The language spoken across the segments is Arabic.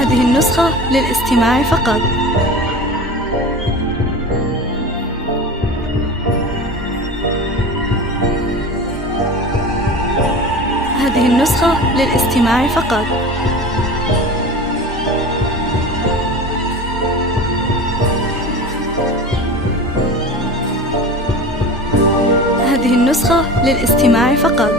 هذه النسخة للاستماع فقط. هذه النسخة للاستماع فقط. هذه النسخة للاستماع فقط.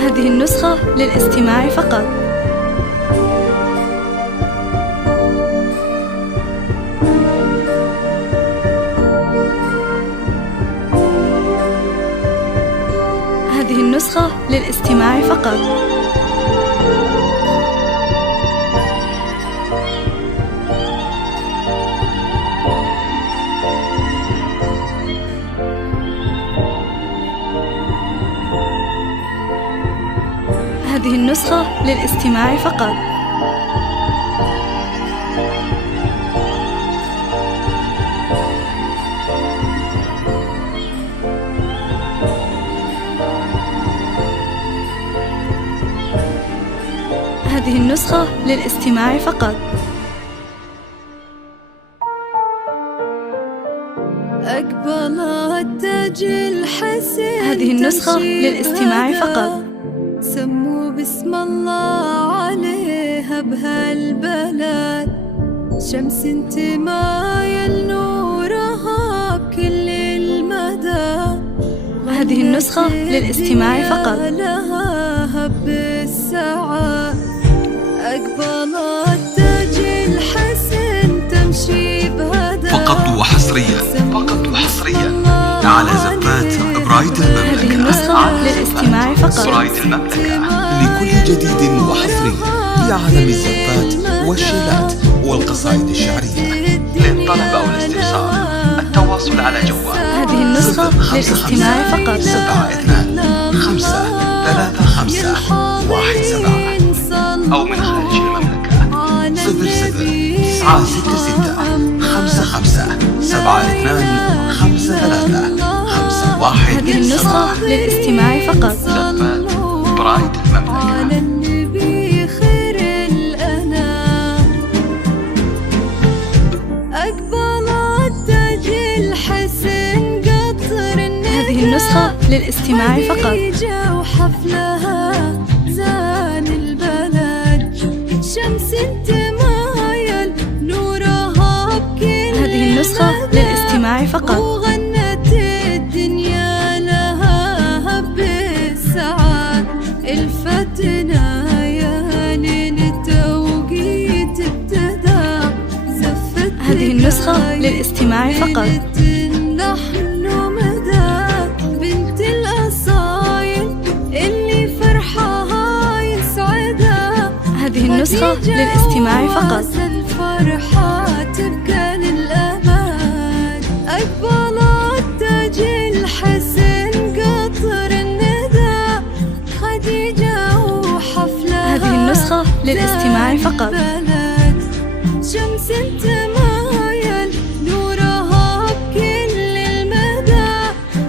هذه النسخة للاستماع فقط. هذه النسخة للاستماع فقط. هذه النسخة للاستماع فقط. هذه النسخة للاستماع فقط. أقبلت تجي الحسن. هذه النسخة للاستماع فقط. سموا بسم الله عليها بهالبلد، شمس تمايل نورها بكل المدى. هذه النسخة للاستماع فقط. لها هب السعاد. أقبلت تجي الحسن تمشي بهدى. فقط وحصريا على زفات برايد المملكة. هذه النسخة للاستماع فقط. برايد المملكة لكل جديد وحصري في عالم الزفات والشيلات والقصائد الشعرية. للطلب أو الاستفسار التواصل على جوال هذه النسخة للاستماع فقط. 72-5-3-5-1-7 أو من خارج المملكة 00-9-6-5-5-7-2-5-3-5-1. هذه النسخة للاستماع فقط. زفات برايد المملكة. هذه النسخة للاستماع فقط. وحفلها زان البلد، شمس تمايل نورها بكل. هذه النسخة للاستماع فقط. وغنت الدنيا لها هب السعاد. الفتنا يا للتوقيت ابتدى. زفت هذه النسخة للاستماع فقط. هذه النسخة للاستماع فقط. الفرحة تبقى للأمان. أقبلت تجي الحسن قطر الندى. خديجة وحفلها. هذه النسخة للاستماع فقط. شمس تمايل نورها بكل المدى.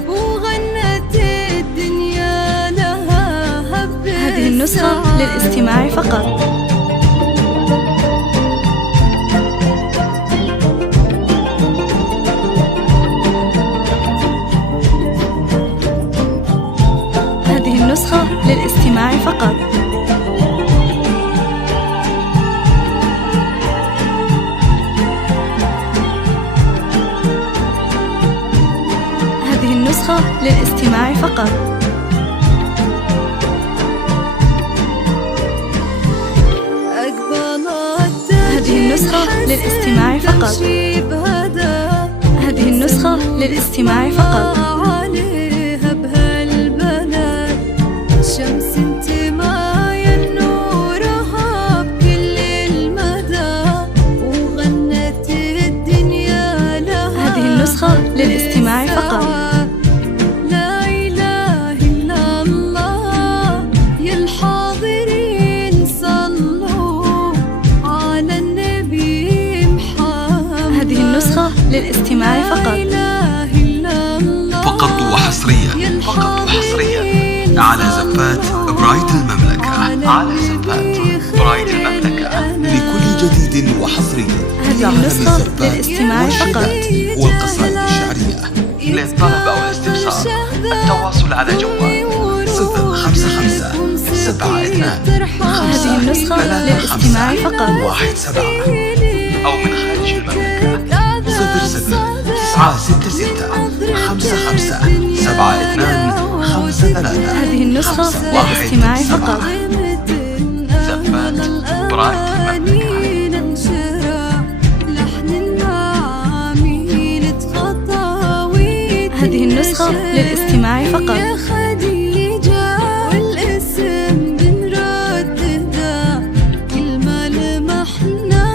وغنت الدنيا لها هب. هذه النسخة للاستماع فقط. هذه النسخة للاستماع فقط. هذه النسخة للاستماع فقط. أقبلت للاستماع فقط. هذه النسخة للاستماع فقط. عليها بهالبلد شمس انتمايا نورها بكل المدى وغنت الدنيا لها. هذه النسخة للاستماع فقط. لا إله إلا الله يا الحاضرين صلوا على النبي محمد. هذه النسخة للاستماع فقط. فقط وحصريا على زفات برايد المملكة. لكل جديد وحصري في عالم الزفات والشيلات والقصائد الشعرية. للطلب أو الاستفسار التواصل على جوال 055 72 هذه النسخة للاستماع فقط. 17 أو من خارج المملكة 07 966 55 72 53. هذه النسخة للاستماع فقط. زفات برايد هذه النسخة للاستماع فقط. يا خديجة والاسم بنرددها كل ما لمحنا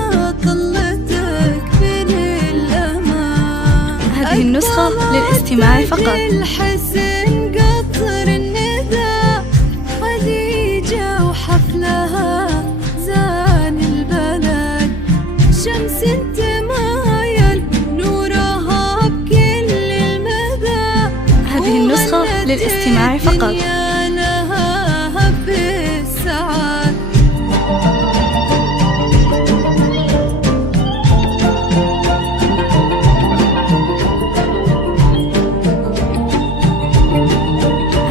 طلتك بين الأمان. هذه النسخة للاستماع فقط. الحسن قطر الندى خديجة وحفلها زان البلد شمس تمايل نورها بكل المدى. هذه النسخة للاستماع فقط. يا لها بالسعاد.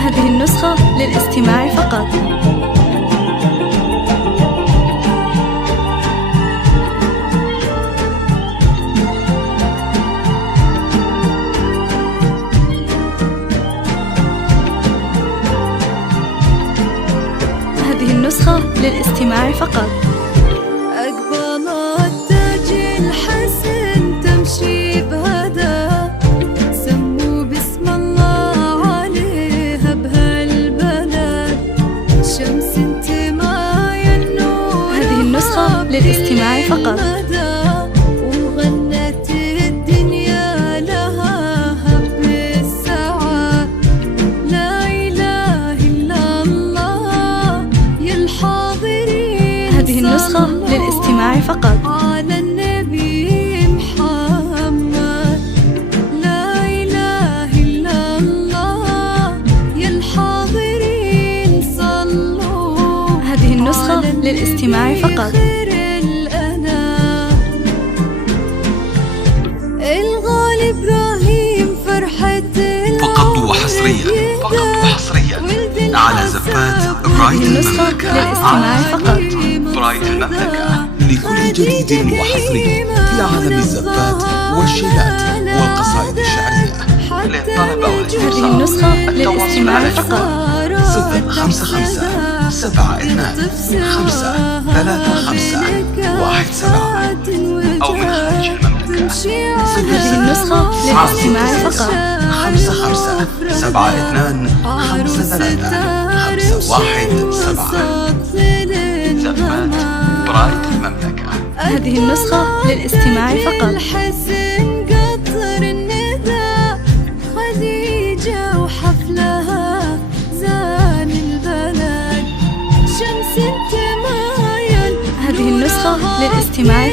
هذه النسخة للاستماع فقط. هذه النسخة للاستماع فقط. أقبلت تاج الحسن تمشي بهدى سموا باسم الله عليها بهالبلد شمس انتمايا النور. هذه النسخة للاستماع فقط. وغنت الدنيا لها هب السعاد. لا إله إلا الله يا الحاضرين. هذه النسخة للاستماع فقط. على النبي محمد. لا إله إلا الله يا الحاضرين صلوا. هذه النسخة للاستماع فقط. الغالي إبراهيم فرحة فقط وحصريا على زفات برايد النسخة المملكة. للاستماع فقط. برايد المملكة لكل جديد وحصري في عالم الزفات والشيلات والقصائد الشعرية. للطلب أو هذه النسخة للاستماع فقط. 055 72 5 35 17 أو من خارج المملكة. هذه النسخة للاستماع فقط. 55 72 53 51 7. زفات برايد المملكة. هذه النسخة للاستماع فقط. الحسن قطر الندى خديجة وحفلها زان البلد شمس تمايل. هذه النسخة للاستماع